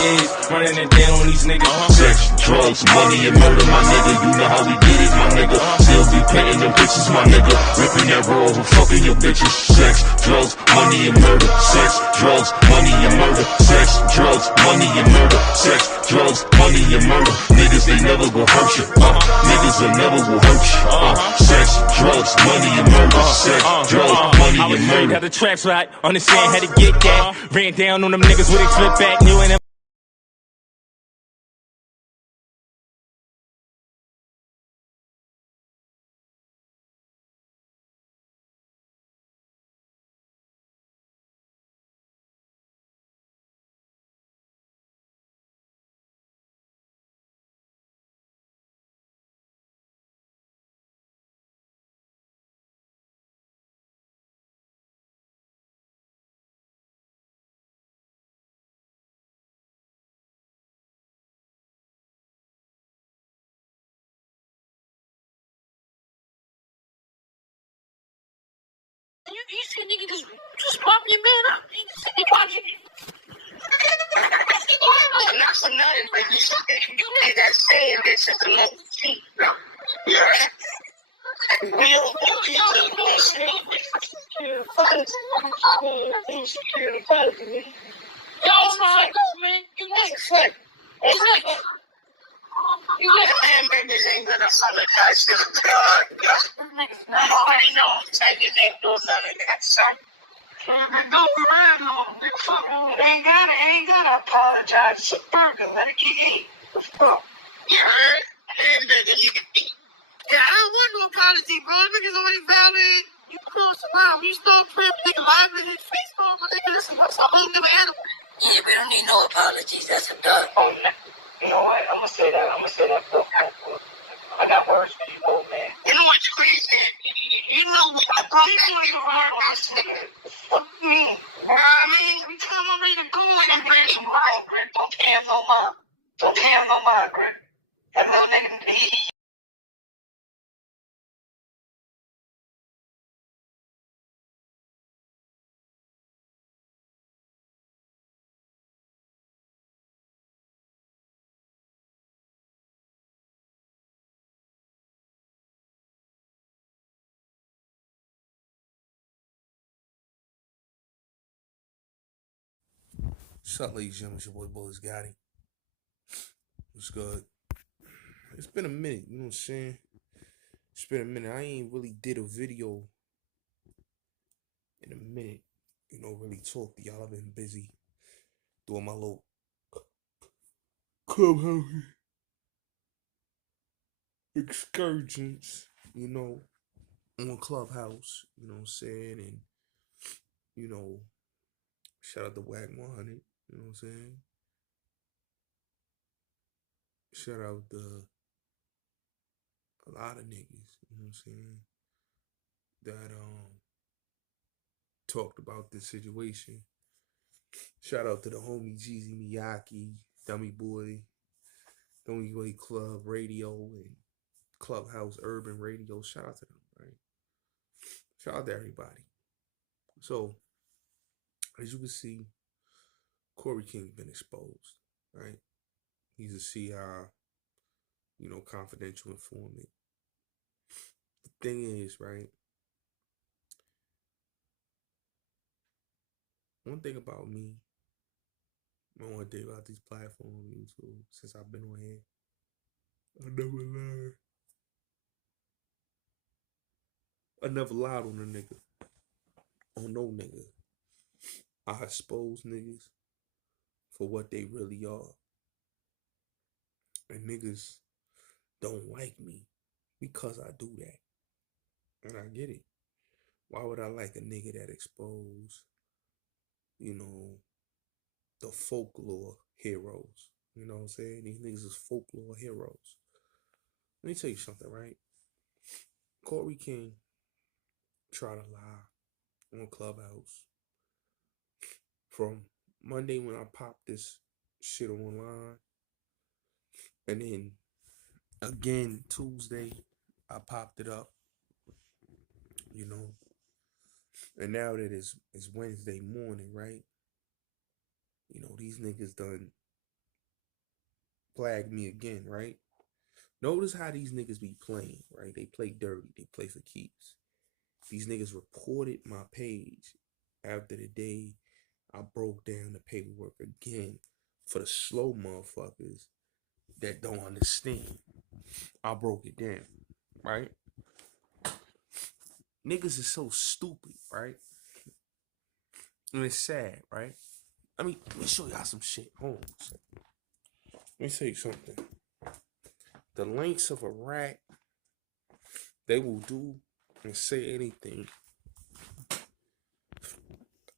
is, running it down on these niggas. Sex, drugs, money, and murder, my nigga. You know how we get it, my nigga. Still be painting them bitches, my nigga. Ripping that raw and fucking your bitches. Sex, drugs, money, and murder. Sex, drugs, money, and murder. Sex, drugs, money, and murder. Sex, drugs, money, and murder. Niggas, they never gon' hurt you. Niggas, they never will hurt you. Sex, drugs, money, and murder. Sex, drugs, money, and murder. Got the tracks right, understand how to get that. Ran down on them niggas with a flip back, knew and You see niggas just pop your man up. You pop your that's another thing. You made that saying this is the most cheap. Yeah. Real Y'all right, man. You next like you let hamburgers ain't gonna apologize to God. Nobody knows. Take it ain't do none of that, son. Ain't gotta apologize to burger. Let it eat. You heard? Hamburgers you can eat. Yeah, I don't want no apology, bro. Niggas already valid. You cross the line. You start praying, nigga, live in his face, bro. My nigga, this is a whole new animal. Yeah, we don't need no apologies. That's a done. Oh, you know what? I'm gonna say that. I got words for you, old man. You know what's crazy? You know what? I probably want you to learn this nigga. What do you mean? I mean, every time I'm ready to go in and bring some right, Greg. Don't pay him no mind. Greg. That little nigga, he What's up, ladies and gentlemen? It's your boy Bullis Gotti. What's good? It's been a minute, you know what I'm saying? It's been a minute. I ain't really did a video in a minute, really talk to y'all. I've been busy doing my little clubhouse excursions, on Clubhouse, you know what I'm saying? And, shout out to Whack 100, you know what I'm saying? Shout out to a lot of niggas, you know what I'm saying, that talked about this situation. Shout out to the homie Jeezy Miyake, Dummy Boy Club Radio, and Clubhouse Urban Radio. Shout out to them, right? Shout out to everybody. So, as you can see, Cory King been exposed, right? He's a CI, confidential informant. The thing is, right, one thing about me, one thing about these platforms, YouTube, since I've been on here, I never lied on a nigga. On no nigga. I expose niggas for what they really are. And niggas don't like me because I do that. And I get it. Why would I like a nigga that expose, the folklore heroes? You know what I'm saying? These niggas is folklore heroes. Let me tell you something, right? Cory King tried to lie on Clubhouse from Monday when I popped this shit online, and then again Tuesday I popped it up, and now that it's Wednesday morning, right? These niggas done flagged me again, right? Notice how these niggas be playing, right? They play dirty. They play for keeps. These niggas reported my page after the day I broke down the paperwork again for the slow motherfuckers that don't understand. I broke it down, right? Niggas is so stupid, right? And it's sad, right? Let me show y'all some shit. Hold on a second. Let me tell you something. The lynx of a rat, they will do and say anything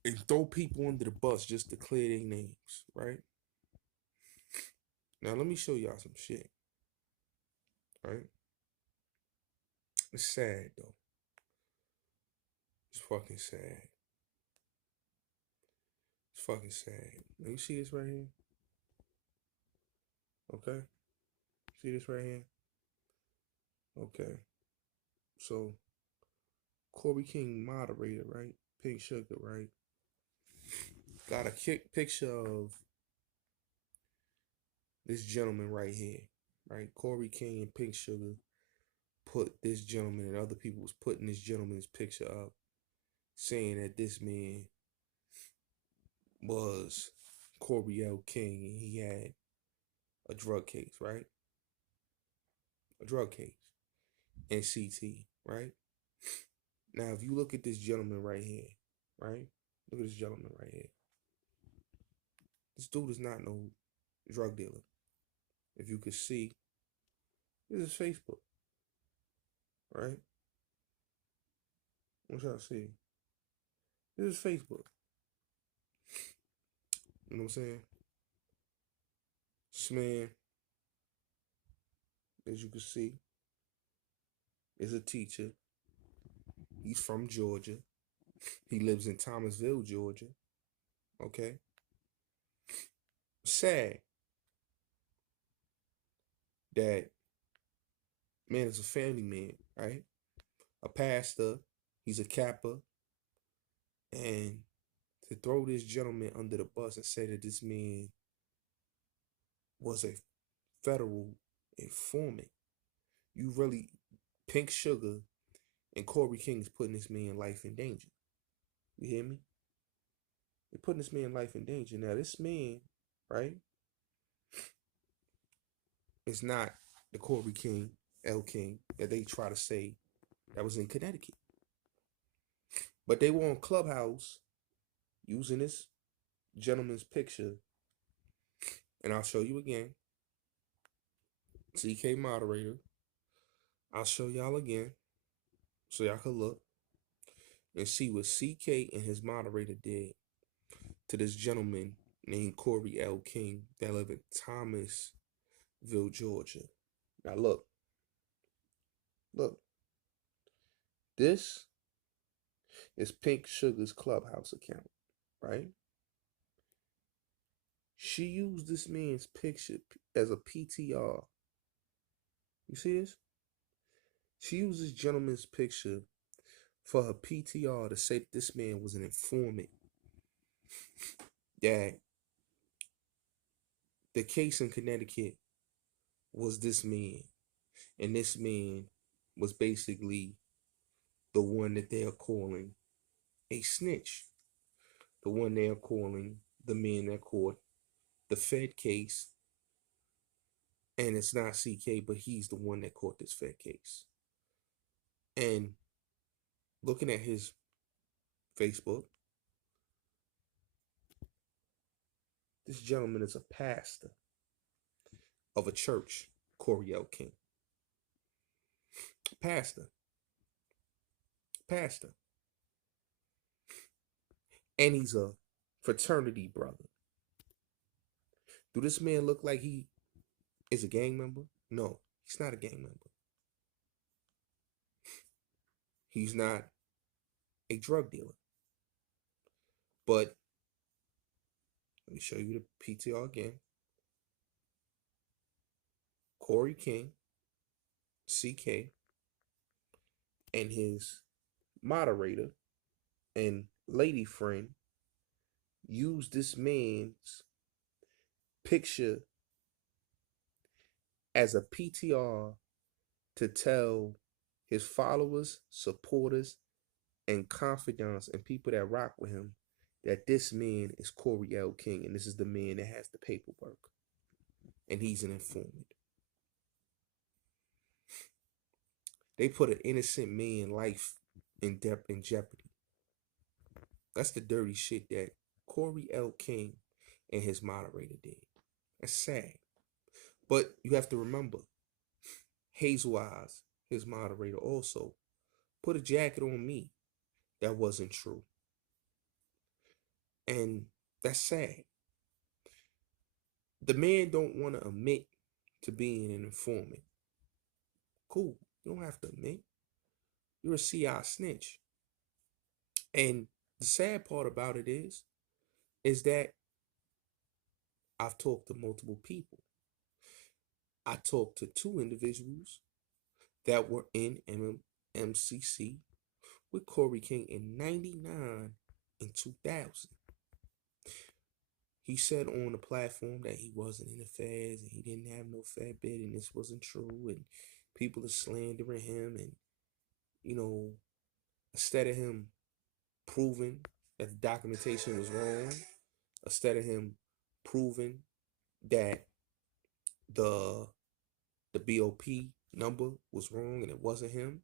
and throw people under the bus just to clear their names, right? Now let me show y'all some shit, right? It's sad though. It's fucking sad. It's fucking sad. Let me see this right here. Okay. See this right here? Okay. So, Cory King, moderator, right? Pink Sugar, right? Got a picture of this gentleman right here, right? Cory King and Pink Sugar put this gentleman, and other people was putting this gentleman's picture up, saying that this man was Cory King and he had a drug case, right? A drug case and CT, right? Now, if you look at this gentleman right here, right? Look at this gentleman right here. This dude is not no drug dealer. If you could see, this is Facebook, right? What y'all see? This is Facebook. You know what I'm saying? This man, as you can see, is a teacher. He's from Georgia. He lives in Thomasville, Georgia. Okay? Sad that man is a family man, right? A pastor. He's a Kappa. And to throw this gentleman under the bus and say that this man was a federal informant. You really, Pink Sugar and Cory King is putting this man's life in danger. You hear me? They're putting this man's life in danger. Now, this man, right, is not the Cory King, L. King, that they try to say that was in Connecticut. But they were on Clubhouse using this gentleman's picture. And I'll show you again. CK moderator. I'll show y'all again so y'all can look and see what CK and his moderator did to this gentleman named Cory L. King that live in Thomasville, Georgia. Now look. This is Pink Sugar's Clubhouse account, right? She used this man's picture as a PTR. You see this? She used this gentleman's picture for her PTR to say that this man was an informant. That the case in Connecticut was this man. And this man was basically the one that they are calling a snitch. The one they are calling the man that caught the Fed case. And it's not CK, but he's the one that caught this Fed case. And looking at his Facebook, this gentleman is a pastor of a church, Cory L. King. Pastor. And he's a fraternity brother. Do this man look like he is a gang member? No, he's not a gang member. He's not a drug dealer. But let me show you the PTR again. Cory King, CK, and his moderator and lady friend used this man's picture as a PTR to tell his followers, supporters, and confidants and people that rock with him that this man is Cory King, and this is the man that has the paperwork, and he's an informant. They put an innocent man's life in jeopardy. That's the dirty shit that Cory King and his moderator did. That's sad. But you have to remember, Hazel Eyes, his moderator, also put a jacket on me that wasn't true. And that's sad. The man don't want to admit to being an informant. Cool. You don't have to admit. You're a CI snitch. And the sad part about it is that I've talked to multiple people. I talked to 2 individuals that were in MCC with Cory King in 99 and 2000. He said on the platform that he wasn't in affairs and he didn't have no fat bed and this wasn't true, and people are slandering him, and instead of him proving that the documentation was wrong, instead of him proving that the BOP number was wrong and it wasn't him,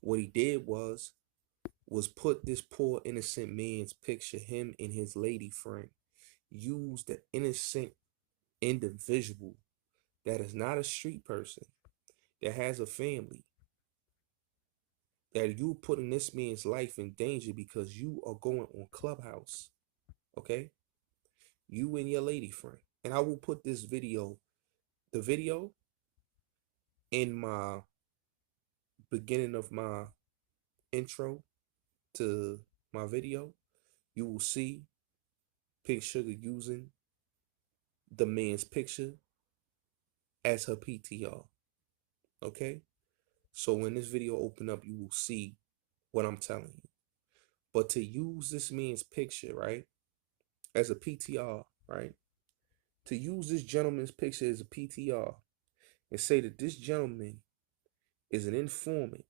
what he did was put this poor innocent man's picture, him and his lady friend, use the innocent individual that is not a street person, that has a family, that you putting this man's life in danger because you are going on Clubhouse, okay? You and your lady friend. And I will put the video in my beginning of my intro to my video. You will see Pink Sugar using the man's picture as her PTR, okay? So when this video open up, you will see what I'm telling you. But to use this man's picture, right, as a PTR, right, to use this gentleman's picture as a PTR and say that this gentleman is an informant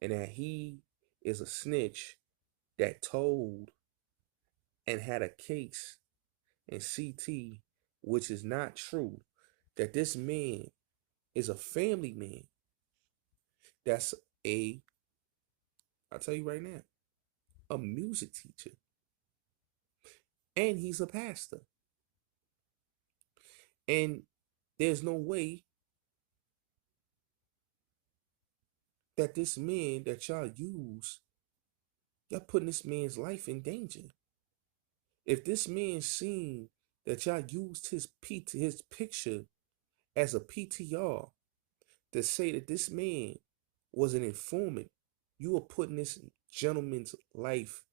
and that he is a snitch that told and had a case in CT, which is not true, that this man is a family man, that's I'll tell you right now, a music teacher, and he's a pastor. And there's no way that this man that y'all use, y'all putting this man's life in danger. If this man seen that y'all used his picture as a PTR to say that this man was an informant, you are putting this gentleman's life,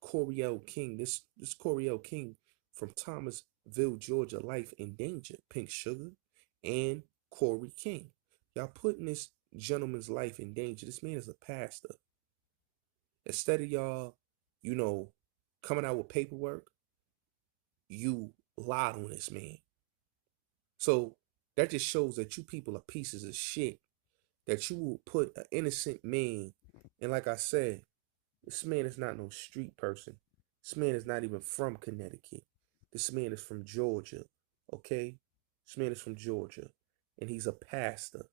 Cory King, this Cory King from Thomasville, Georgia, life in danger, Pink Sugar and Cory King. Y'all putting this gentleman's life in danger. This man is a pastor. Instead of y'all, coming out with paperwork, you lied on this man. So that just shows that you people are pieces of shit, that you will put an innocent man. And like I said, this man is not no street person. This man is not even from Connecticut. This man is from Georgia, okay? This man is from Georgia, and he's a pastor.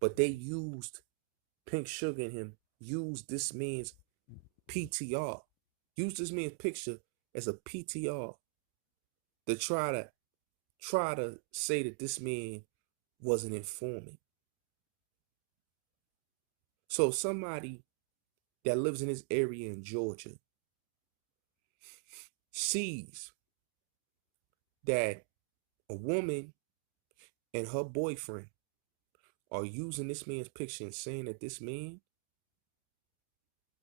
But they used Pink Sugar and him, used this man's PTR, used this man's picture as a PTR to try to say that this man was an informant. So somebody that lives in this area in Georgia sees that a woman and her boyfriend are using this man's picture and saying that this man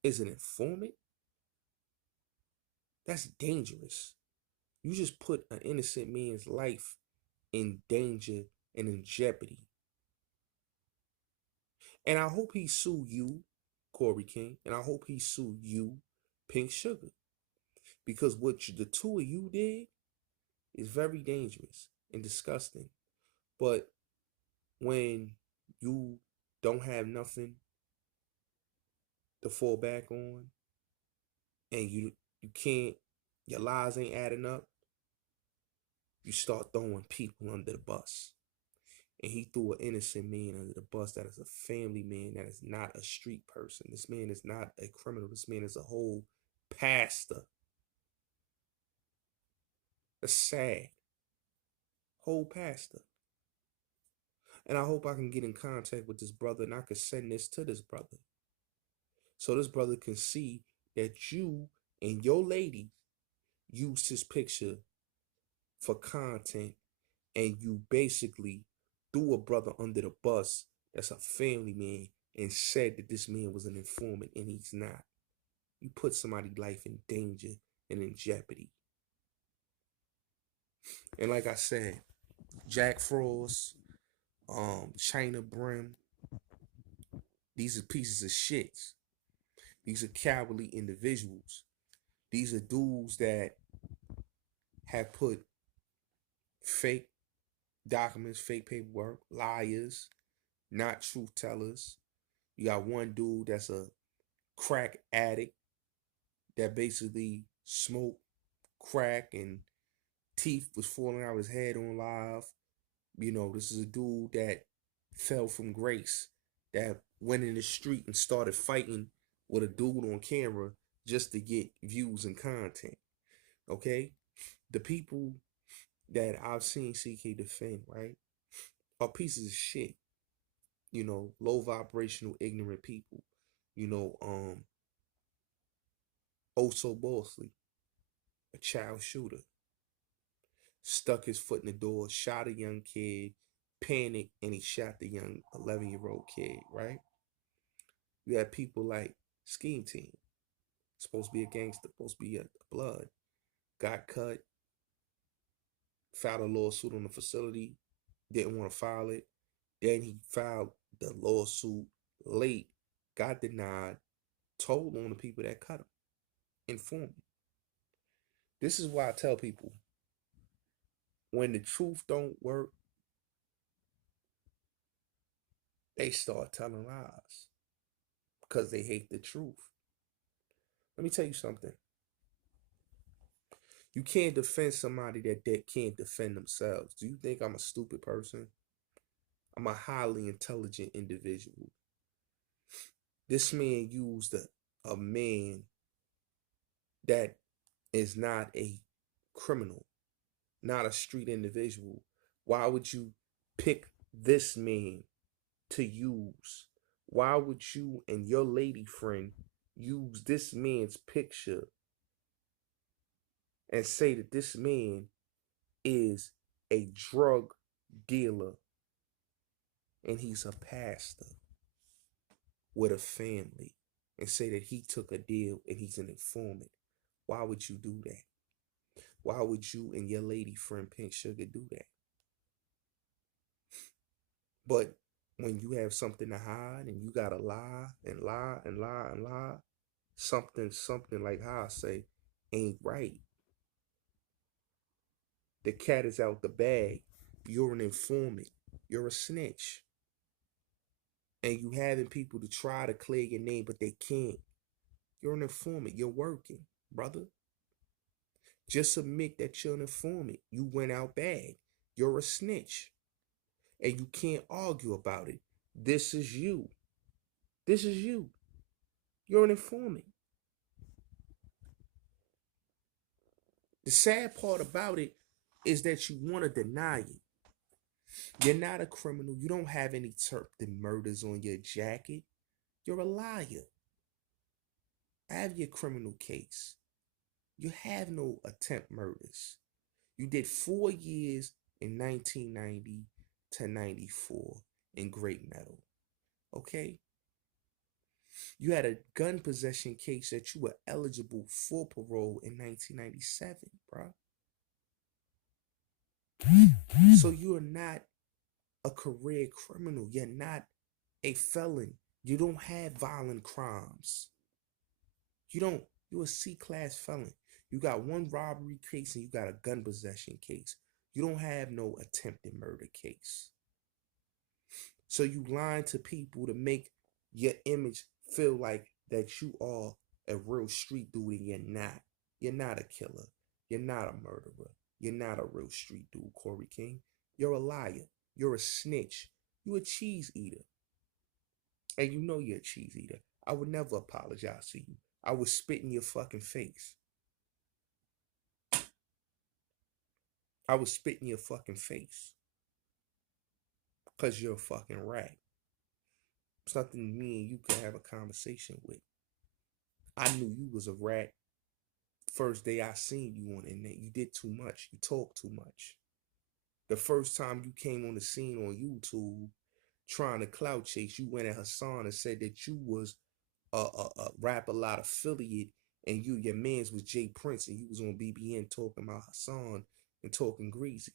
is an informant, that's dangerous. You just put an innocent man's life in danger and in jeopardy. And I hope he sue you, Cory King, and I hope he sue you, Pink Sugar, because what the two of you did is very dangerous and disgusting. But when you don't have nothing to fall back on, and you can't, your lies ain't adding up, you start throwing people under the bus. And he threw an innocent man under the bus that is a family man, that is not a street person. This man is not a criminal. This man is a whole pastor. That's sad. Whole pastor. And I hope I can get in contact with this brother and I can send this to this brother. So this brother can see that you and your lady used his picture for content, and you basically threw a brother under the bus that's a family man and said that this man was an informant, and he's not. You put somebody's life in danger and in jeopardy. And like I said, Jack Frost, China Brim, these are pieces of shit. These are cowardly individuals. These are dudes that have put fake documents, fake paperwork, liars, not truth tellers. You got one dude that's a crack addict that basically smoked crack and teeth was falling out his head on live. You know, this is a dude that fell from grace, that went in the street and started fighting with a dude on camera just to get views and content. Okay? The people that I've seen CK defend, right, are pieces of shit. You know, low vibrational, ignorant people. You know, Oso Bosley, a child shooter, stuck his foot in the door, shot a young kid, panicked, and he shot the young 11-year-old kid, right? You have people like Scheme Team, supposed to be a gangster, supposed to be a blood, got cut, filed a lawsuit on the facility, didn't want to file it. Then he filed the lawsuit late, got denied, told on the people that cut him, informed him. This is why I tell people, when the truth don't work, they start telling lies because they hate the truth. Let me tell you something. You can't defend somebody that can't defend themselves. Do you think I'm a stupid person? I'm a highly intelligent individual. This man used a man that is not a criminal, not a street individual. Why would you pick this man to use? Why would you and your lady friend use this man's picture and say that this man is a drug dealer and he's a pastor with a family, and say that he took a deal and he's an informant? Why would you do that? Why would you and your lady friend Pink Sugar do that? But when you have something to hide and you gotta lie and lie and lie and lie, something like how I say ain't right. The cat is out the bag. You're an informant. You're a snitch. And you having people to try to clear your name, but they can't. You're an informant. You're working, brother. Just admit that you're an informant. You went out bad. You're a snitch. And you can't argue about it. This is you. This is you. You're an informant. The sad part about it is that you want to deny it. You're not a criminal. You don't have any attempted murders on your jacket. You're a liar. I have your criminal case. You have no attempt murders. You did 4 years in 1990 to 94 in Great Metal. Okay? You had a gun possession case that you were eligible for parole in 1997, bro. So you are not a career criminal. You're not a felon. You don't have violent crimes. You're a C-class felon. You got one robbery case and you got a gun possession case. You don't have no attempted murder case. So you lying to people to make your image feel like that you are a real street dude, and you're not. You're not a killer. You're not a murderer. You're not a real street dude, Cory King. You're a liar. You're a snitch. You're a cheese eater. And you know you're a cheese eater. I would never apologize to you. I would spit in your fucking face. I would spit in your fucking face. Because you're a fucking rat. It's nothing me and you can have a conversation with. I knew you was a rat first day I seen you on the internet. You did too much. You talked too much. The first time you came on the scene on YouTube trying to clout chase, you went at Hassan and said that you was a Rap-A-Lot affiliate, and your mans was Jay Prince, and you was on BBN talking about Hassan and talking greasy.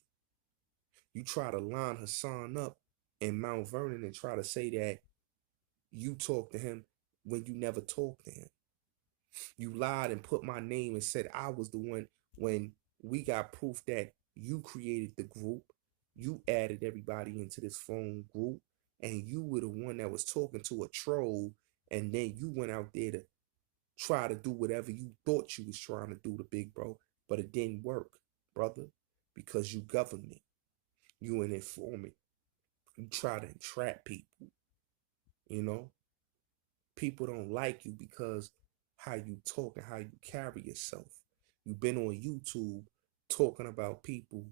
You try to line Hassan up in Mount Vernon and try to say that you talked to him when you never talked to him. You lied and put my name and said I was the one when we got proof that you created the group. You added everybody into this phone group, and you were the one that was talking to a troll, and then you went out there to try to do whatever you thought you was trying to do to big bro, but it didn't work, brother, because you government. You an informant. You try to entrap people, you know? People don't like you because how you talk and how you carry yourself. You've been on YouTube talking about people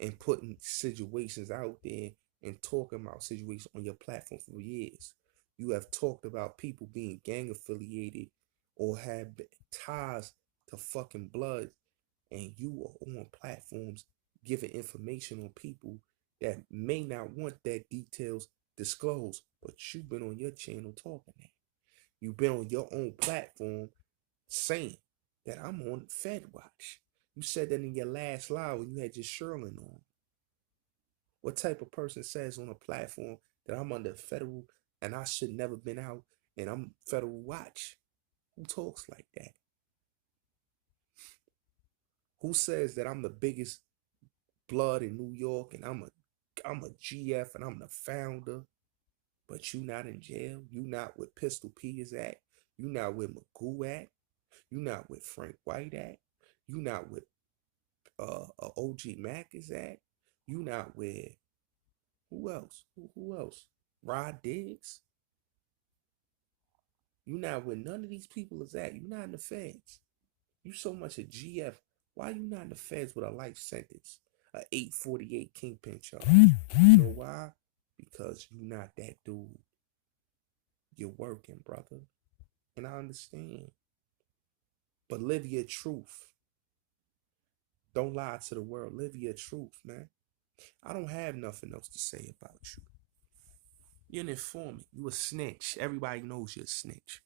and putting situations out there and talking about situations on your platform for years. You have talked about people being gang affiliated or have ties to fucking blood, and you are on platforms giving information on people that may not want that details disclosed, but you've been on your channel talking that. You've been on your own platform saying that I'm on Fed Watch. You said that in your last live when you had your Sherlin on. What type of person says on a platform that I'm under federal and I should never been out and I'm Federal Watch? Who talks like that? Who says that I'm the biggest blood in New York and I'm a GF and I'm the founder, but you not in jail? You not with Pistol Peters at? You not with Magoo at? You not with Frank White at? You not with OG Mac is at? You not with who else? Who else? Rod Diggs? You not with none of these people is at. You not in the feds. You so much a GF. Why you not in the feds with a life sentence? A 848 kingpin charge. You know why? Because you not that dude. You're working, brother. And I understand. But live your truth. Don't lie to the world. Live your truth, man. I don't have nothing else to say about you. You're an informant. You a snitch. Everybody knows you're a snitch.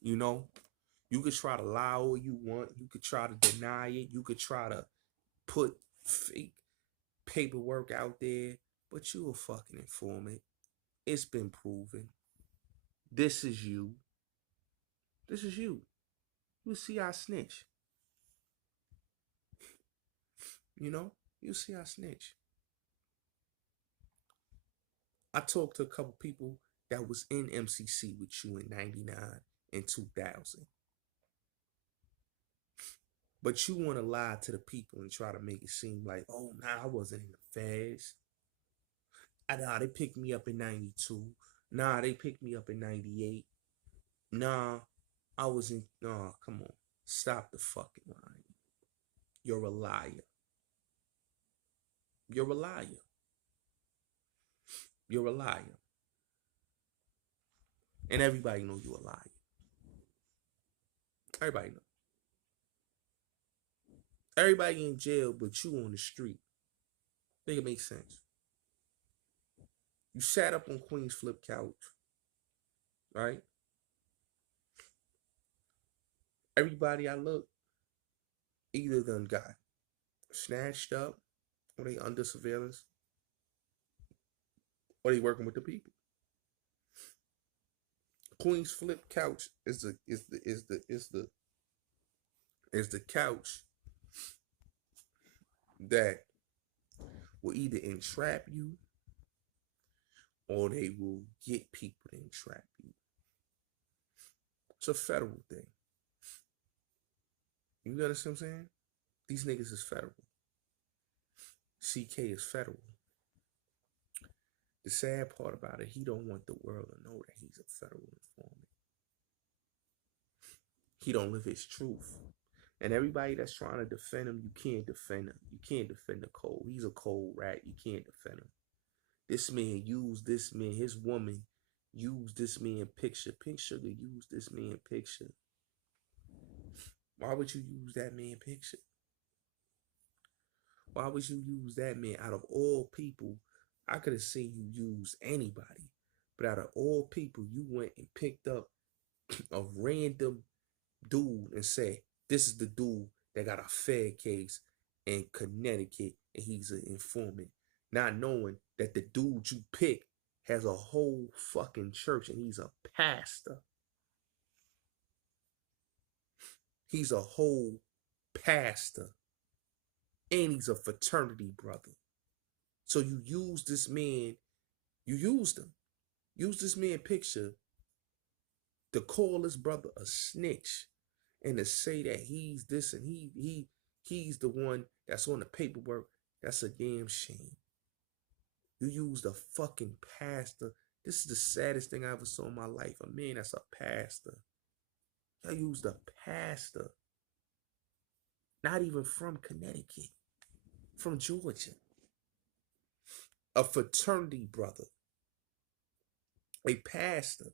You know? You could try to lie all you want. You could try to deny it. You could try to put fake paperwork out there. But you a fucking informant. It's been proven. This is you. This is you. You see I snitch. You know? You see I snitch. I talked to a couple people that was in MCC with you in 99 and 2000. But you want to lie to the people and try to make it seem like, oh, nah, I wasn't in the feds. Nah, they picked me up in 92. Nah, they picked me up in 98. Nah, I was in, nah, come on. Stop the fucking lying. You're a liar. You're a liar. You're a liar. And everybody knows you're a liar. Everybody knows. Everybody in jail but you on the street. Think it makes sense. You sat up on Queen's flip couch, right? Everybody I look either done got snatched up, or they under surveillance, or they working with the people. Queen's flip couch is the couch that will either entrap you or they will get people to entrap you. It's a federal thing. You understand what I'm saying? These niggas is federal. CK is federal. The sad part about it, he don't want the world to know that he's a federal informant. He don't live his truth. And everybody that's trying to defend him, you can't defend him. You can't defend the cold. He's a cold rat. You can't defend him. This man used this man, his woman used this man picture. Pink Sugar used this man picture. Why would you use that man picture? Why would you use that man? Out of all people, I could have seen you use anybody. But out of all people, you went and picked up a random dude and said, this is the dude that got a Fed case in Connecticut and he's an informant. Not knowing that the dude you picked has a whole fucking church and he's a pastor. He's a whole pastor. And he's a fraternity brother. So you use this man, you used him. Use this man picture to call his brother a snitch and to say that he's this and he's the one that's on the paperwork. That's a damn shame. You used a fucking pastor. This is the saddest thing I ever saw in my life. A man that's a pastor. Y'all used a pastor. Not even from Connecticut. From Georgia. A fraternity brother. A pastor.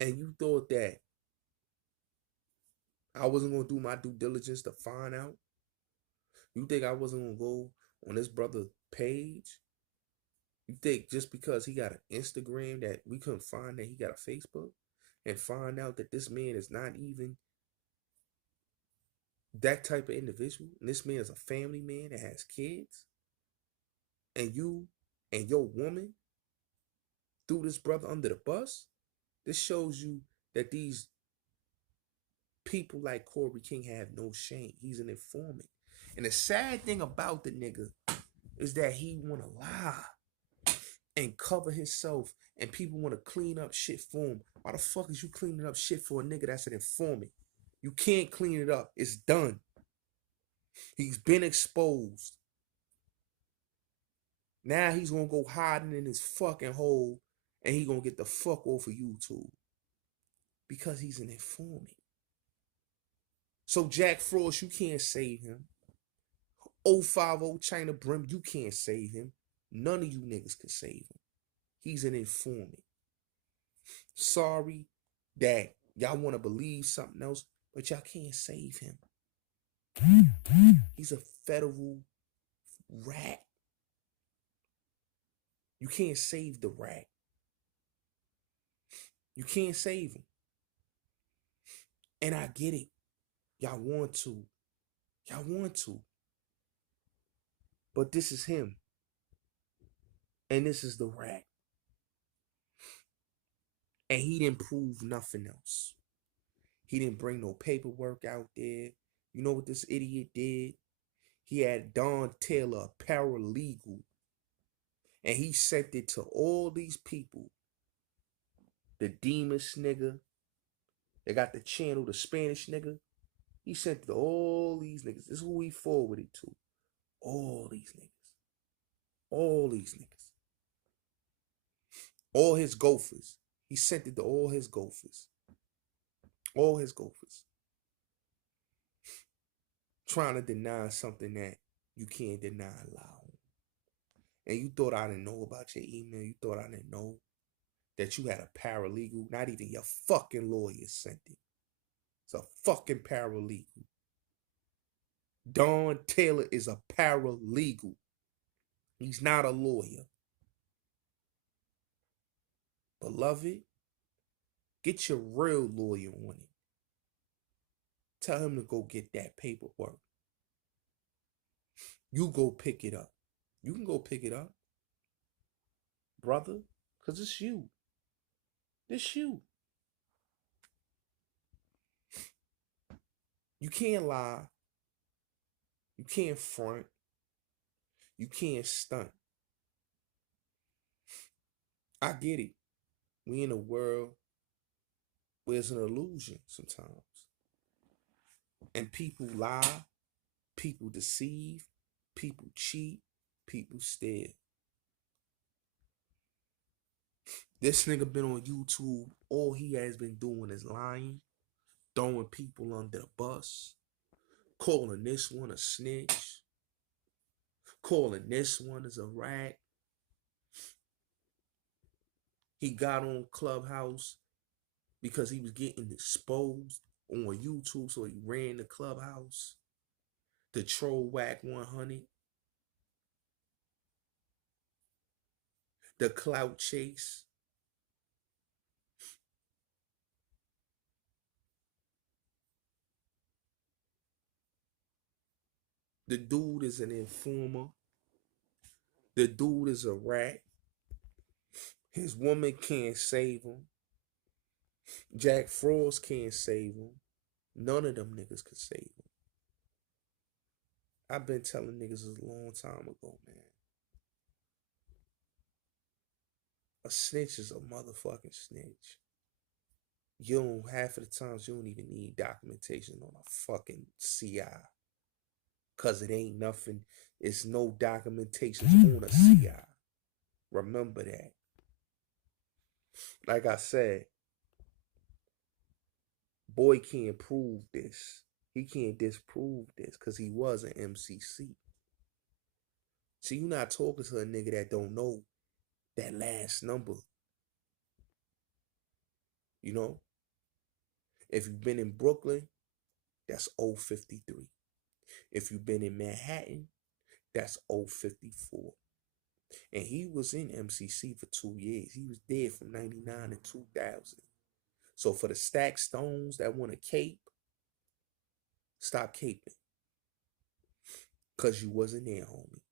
And you thought that I wasn't going to do my due diligence to find out? You think I wasn't going to go on this brother's page? You think just because he got an Instagram that we couldn't find that he got a Facebook? And find out that this man is not even that type of individual? And this man is a family man that has kids? And you and your woman threw this brother under the bus? This shows you that these people like Cory King have no shame. He's an informant. And the sad thing about the nigga is that he want to lie and cover himself and people want to clean up shit for him. Why the fuck is you cleaning up shit for a nigga that's an informant? You can't clean it up. It's done. He's been exposed. Now he's going to go hiding in his fucking hole and he going to get the fuck off of YouTube. Because he's an informant. So Jack Frost, you can't save him. 050 China Brim, you can't save him. None of you niggas can save him. He's an informant. Sorry that y'all want to believe something else, but y'all can't save him. He's a federal rat. You can't save the rat. You can't save him. And I get it. Y'all want to. Y'all want to. But this is him. And this is the rat. And he didn't prove nothing else. He didn't bring no paperwork out there. You know what this idiot did? He had Don Taylor, a paralegal. And he sent it to all these people. The Demas nigga. They got the channel, the Spanish nigga. He sent it to all these niggas. This is who he forwarded to. All these niggas. All these niggas. All his gophers. He sent it to all his gophers. All his gophers. Trying to deny something that you can't deny loud. And you thought I didn't know about your email. You thought I didn't know that you had a paralegal. Not even your fucking lawyer sent it. It's a fucking paralegal. Don Taylor is a paralegal. He's not a lawyer. Beloved, get your real lawyer on it. Tell him to go get that paperwork. You go pick it up. You can go pick it up, brother, because it's you. It's you. You can't lie. You can't front. You can't stunt. I get it. We in a world where it's an illusion sometimes. And people lie, people deceive, people cheat, people steal. This nigga been on YouTube. All he has been doing is lying, throwing people under the bus, calling this one a snitch, calling this one as a rat. He got on Clubhouse because he was getting exposed on YouTube, so he ran the Clubhouse. The troll whack 100. The clout chase. The dude is an informer. The dude is a rat. His woman can't save him. Jack Frost can't save him. None of them niggas could save him. I've been telling niggas a long time ago, man. A snitch is a motherfucking snitch. You don't, half of the times you don't even need documentation on a fucking CI. Cause it ain't nothing. It's no documentation on a CI. Remember that. Like I said, boy can't prove this. He can't disprove this because he was an MCC. See, you not talking to a nigga that don't know that last number. You know? If you've been in Brooklyn, that's 053. If you've been in Manhattan, that's 054. And he was in MCC for 2 years. He was there from 99 to 2000. So for the stack stones that want to cape, stop caping. Because you wasn't there, homie.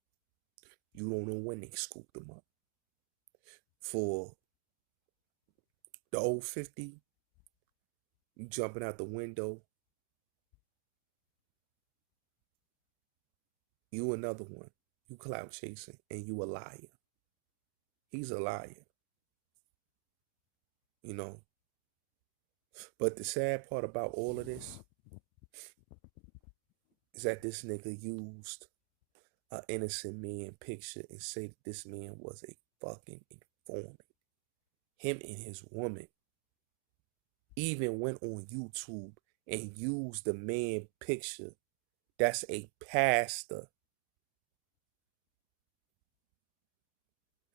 You don't know when they scooped them up. For the 050, you jumping out the window. You another one. You clout chasing and you a liar. He's a liar. You know. But the sad part about all of this is that this nigga used an innocent man picture and say that this man was a fucking informant. Him and his woman even went on YouTube and used the man picture. That's a pastor.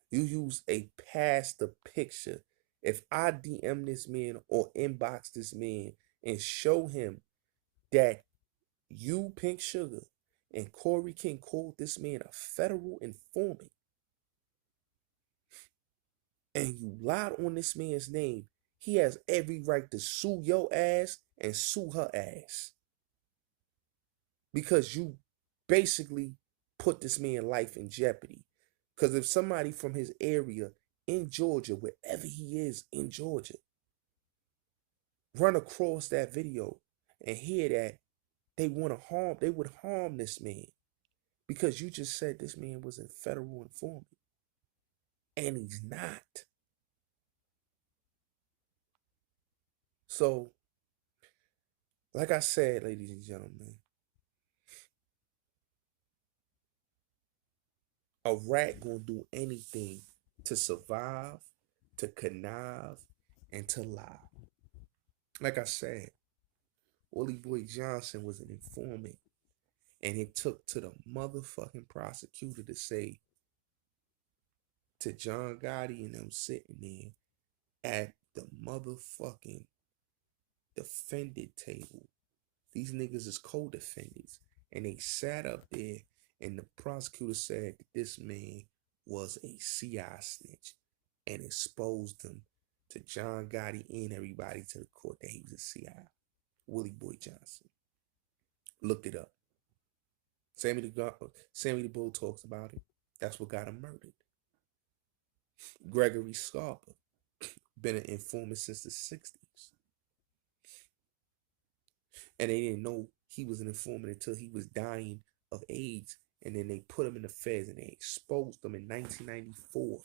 You use a pastor picture. If I DM this man or inbox this man and show him that you, Pink Sugar, and Cory King called this man a federal informant, and you lied on this man's name, he has every right to sue your ass and sue her ass. Because you basically put this man's life in jeopardy. Because if somebody from his area in Georgia, wherever he is in Georgia, run across that video and hear that they would harm this man. Because you just said this man was a federal informant. And he's not. So, like I said, ladies and gentlemen, a rat gonna do anything to survive, to connive, and to lie. Like I said, Willie Boy Johnson was an informant. And it took to the motherfucking prosecutor to say to John Gotti and them sitting there at the motherfucking defendant table. These niggas is co-defendants. And they sat up there and the prosecutor said that this man was a CI snitch and exposed him to John Gotti and everybody to the court that he was a CI. Willie Boy Johnson. Looked it up. Sammy the Bull talks about it. That's what got him murdered. Gregory Scarpa, been an informant since the 60s. And they didn't know he was an informant until he was dying of AIDS. And then they put him in the feds and they exposed him in 1994,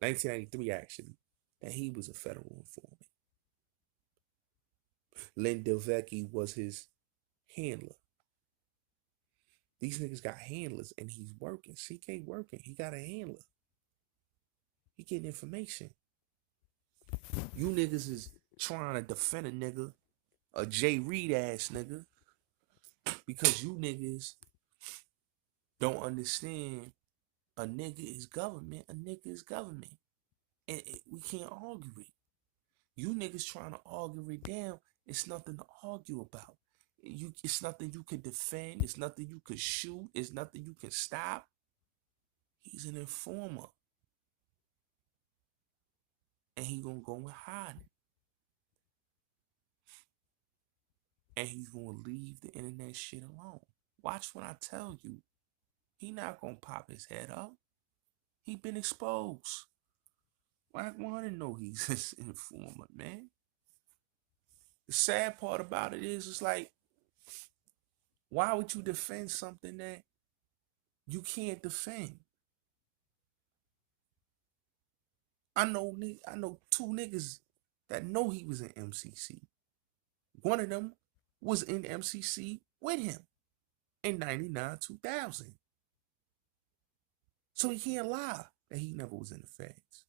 1993 actually, that he was a federal informant. Len Delvecchi was his handler. These niggas got handlers and he's working. CK working. He got a handler. He getting information. You niggas is trying to defend a nigga, a Jay Reed ass nigga, because you niggas don't understand a nigga is government, a nigga is government. And we can't argue it. You niggas trying to argue it down, it's nothing to argue about. It's nothing you could defend, it's nothing you could shoot, it's nothing you can stop. He's an informer. And he gonna go and hide it. And he's gonna leave the internet shit alone. Watch when I tell you, he not gonna pop his head up. He been exposed. I want to know he's an informant, man. The sad part about it is, it's like, why would you defend something that you can't defend? I know two niggas that know he was in MCC. One of them was in MCC with him in 99, 2000. So he can't lie that he never was in the feds.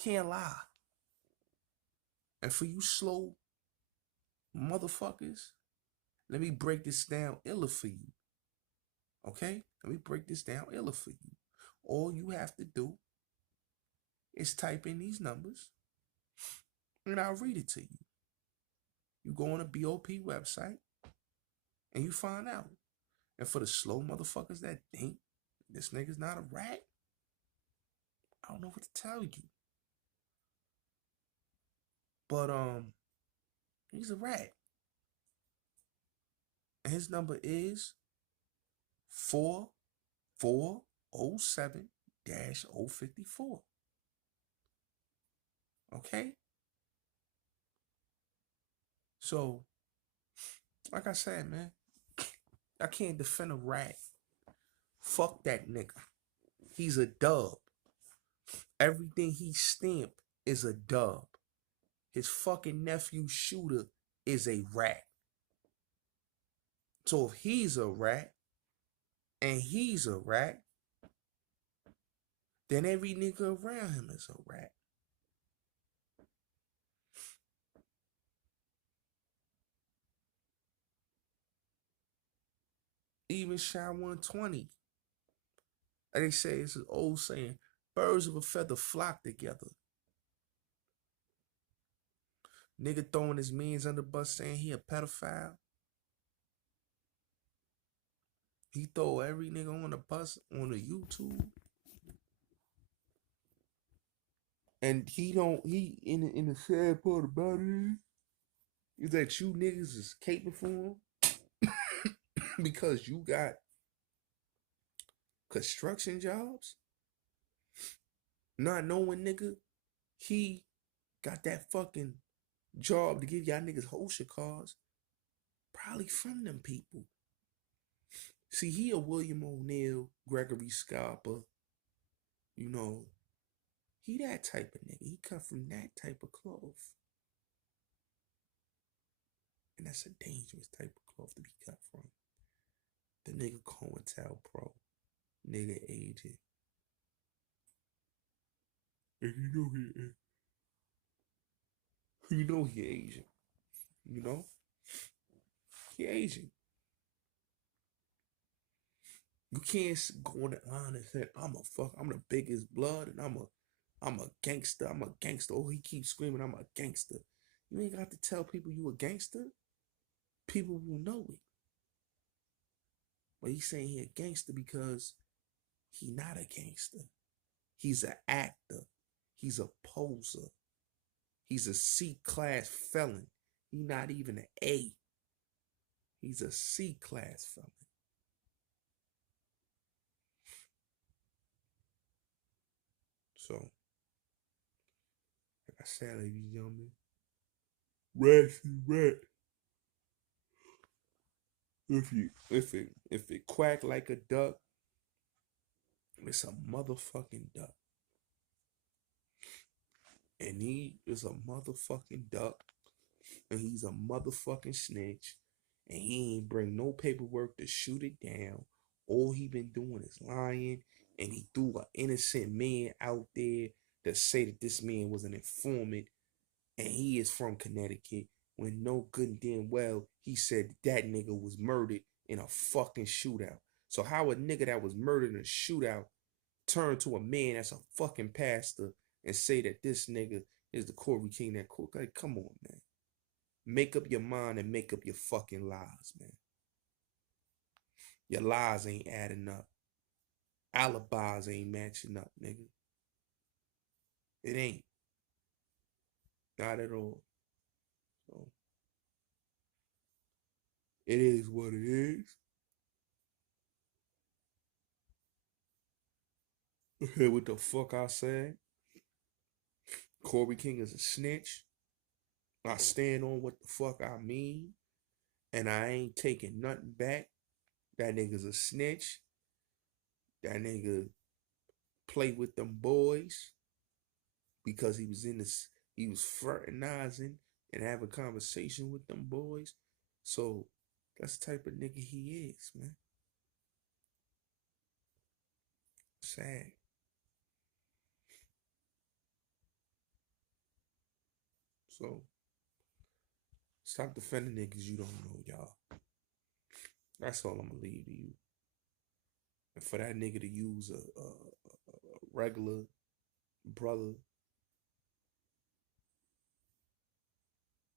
Can't lie. And for you slow motherfuckers, let me break this down iller for you. Okay? Let me break this down iller for you. All you have to do is type in these numbers and I'll read it to you. You go on a BOP website and you find out. And for the slow motherfuckers that think this nigga's not a rat, I don't know what to tell you. But he's a rat. And his number is 4407-054. Okay? So, like I said, man, I can't defend a rat. Fuck that nigga. He's a dub. Everything he stamped is a dub. His fucking nephew Shooter is a rat. So if he's a rat and he's a rat, then every nigga around him is a rat. Even Shy 120. Like they say, it's an old saying, birds of a feather flock together. Nigga throwing his mans under the bus saying he a pedophile. He throw every nigga on the bus on the YouTube. And in the sad part about it is that you niggas is caping for him because you got construction jobs. Not knowing, nigga, he got that fucking job to give y'all niggas Hosha cars, probably from them people. See, he a William O'Neill, Gregory Scarpa, you know, he that type of nigga. He come from that type of cloth. And that's a dangerous type of cloth to be cut from. The nigga COINTELPRO, nigga agent. And you know he Asian. You know? He Asian. You can't go on the line and say, I'm the biggest blood and I'm a gangster. I'm a gangster. Oh, he keeps screaming, I'm a gangster. You ain't got to tell people you a gangster. People will know it. But he's saying he a gangster because he not a gangster. He's an actor. He's a poser. He's a C-class felon. He's not even an A. He's a C-class felon. So, like I said, ladies and gentlemen, rats is rat. If it quack like a duck, it's a motherfucking duck. And he is a motherfucking duck. And he's a motherfucking snitch. And he ain't bring no paperwork to shoot it down. All he been doing is lying. And he threw an innocent man out there to say that this man was an informant. And he is from Connecticut. When no good and damn well he said that nigga was murdered in a fucking shootout. So how a nigga that was murdered in a shootout turn to a man that's a fucking pastor and say that this nigga is the Cory King that cool? Like, come on, man. Make up your mind and make up your fucking lies, man. Your lies ain't adding up. Alibis ain't matching up, nigga. It ain't. Not at all. So, it is what it is. Hear what the fuck I said? Cory King is a snitch. I stand on what the fuck I mean. And I ain't taking nothing back. That nigga's a snitch. That nigga play with them boys because he was fraternizing and having conversation with them boys. So that's the type of nigga he is, man. Sad. So stop defending niggas you don't know, y'all. That's all I'm gonna leave to you. And for that nigga to use a regular brother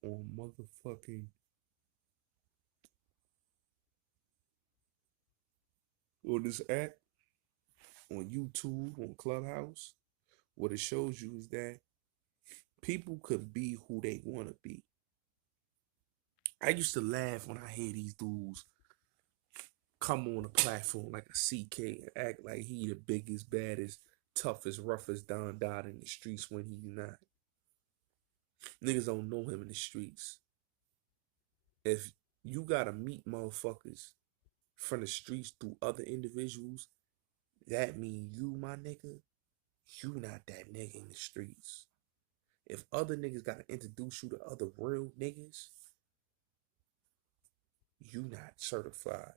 on motherfucking on this app, on YouTube, on Clubhouse, what it shows you is that people could be who they want to be. I used to laugh when I hear these dudes come on a platform like a CK and act like he the biggest, baddest, toughest, roughest Don Dot in the streets when he's not. Niggas don't know him in the streets. If you gotta meet motherfuckers from the streets through other individuals, that mean you, my nigga, you not that nigga in the streets. If other niggas gotta introduce you to other real niggas, you not certified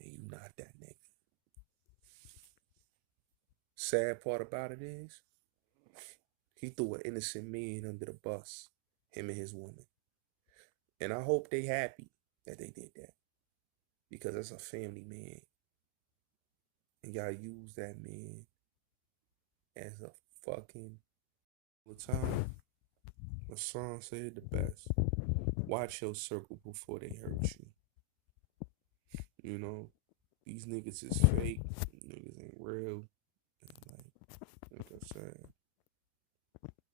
and you not that nigga. Sad part about it is, he threw an innocent man under the bus, him and his woman. And I hope they happy that they did that. Because that's a family man. And y'all use that man as a fucking all the time. The song said the best. Watch your circle before they hurt you. You know, these niggas is fake. Niggas ain't real. And like I said,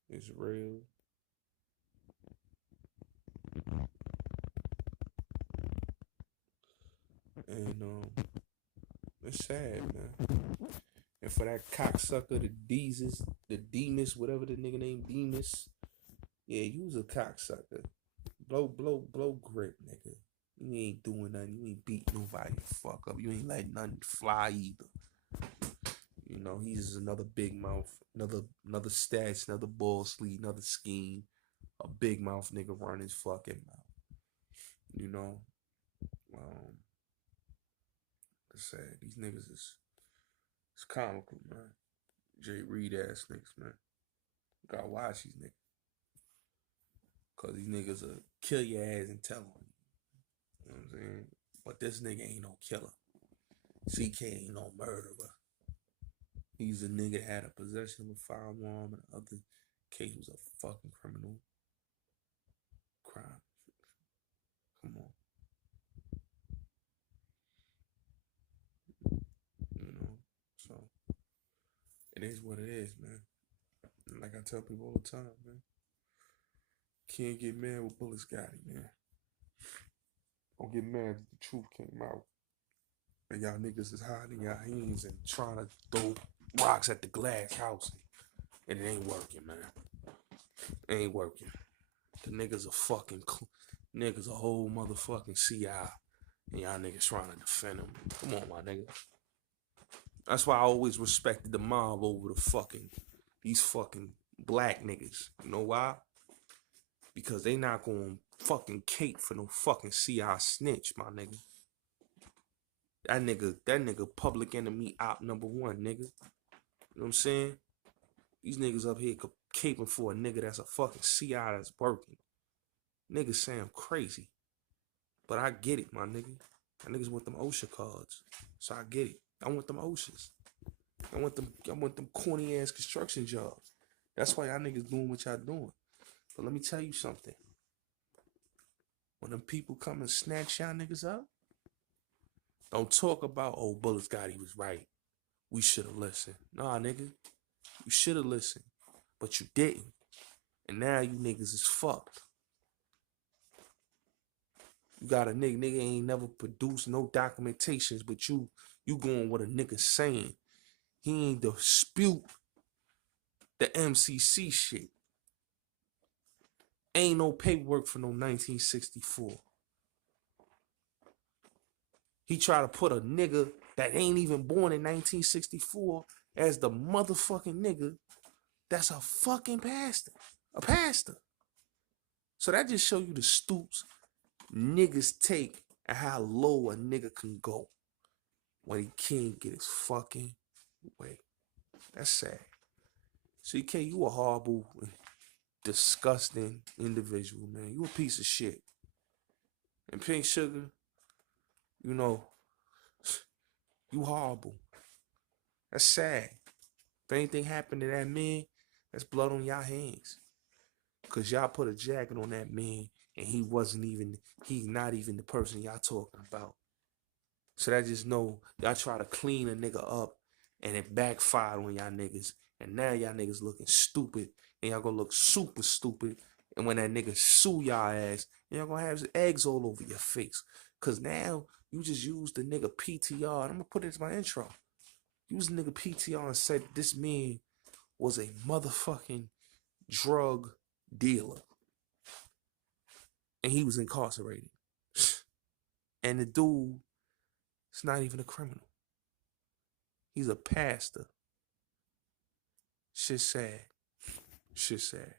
it's real. And it's sad, man. And for that cocksucker, the Demas, whatever the nigga named Demas, yeah, you was a cocksucker. Blow grip, nigga. You ain't doing nothing. You ain't beating nobody the fuck up. You ain't letting nothing fly either. You know, he's another big mouth, another stats, another ball sleeve, another scheme. A big mouth nigga run his fucking mouth. You know, like I said, these niggas is it's comical, man. Jay Reed ass niggas, man. You gotta watch these niggas. Cause these niggas will kill your ass and tell on you. You know what I'm saying? But this nigga ain't no killer. CK ain't no murderer. He's a nigga that had a possession of a firearm, and the other case was a fucking criminal crime. Come on. You know, so it is what it is, man. And like I tell people all the time, man. Can't get mad with bullets got it, man. Don't get mad that the truth came out. And y'all niggas is hiding your hands and trying to throw rocks at the glass house. And it ain't working, man. It ain't working. The niggas a fucking niggas a whole motherfucking CI. And y'all niggas trying to defend him. Come on, my nigga. That's why I always respected the mob over these fucking black niggas. You know why? Because they not gonna fucking cape for no fucking CI snitch, my nigga. That nigga public enemy op #1, nigga. You know what I'm saying? These niggas up here caping for a nigga that's a fucking CI that's working. Niggas say I'm crazy. But I get it, my nigga. My niggas want them OSHA cards. So I get it. I want them OSHAs. I want them corny ass construction jobs. That's why y'all niggas doing what y'all doing. But let me tell you something. When them people come and snatch y'all niggas up, don't talk about, oh, Bullets Gotti was right. We should have listened. Nah, nigga. You should have listened. But you didn't. And now you niggas is fucked. You got a nigga ain't never produced no documentations, but you going what a nigga saying. He ain't dispute the MCC shit. Ain't no paperwork for no 1964. He try to put a nigga that ain't even born in 1964 as the motherfucking nigga that's a fucking pastor. A pastor. So that just show you the stoops niggas take and how low a nigga can go when he can't get his fucking way. That's sad. CK, you a horrible, disgusting individual, man. You a piece of shit. And Pink Sugar, you know, you horrible. That's sad. If anything happened to that man, that's blood on y'all hands. Cause y'all put a jacket on that man and he's not even the person y'all talking about. So that just know y'all try to clean a nigga up and it backfired on y'all niggas. And now y'all niggas looking stupid and y'all gonna look super stupid. And when that nigga sue y'all ass, y'all gonna have eggs all over your face. Cause now you just used the nigga PTR. And I'm gonna put it as my intro. Use the nigga PTR and said this man was a motherfucking drug dealer. And he was incarcerated. And the dude is not even a criminal. He's a pastor. Shit sad. Shit sad.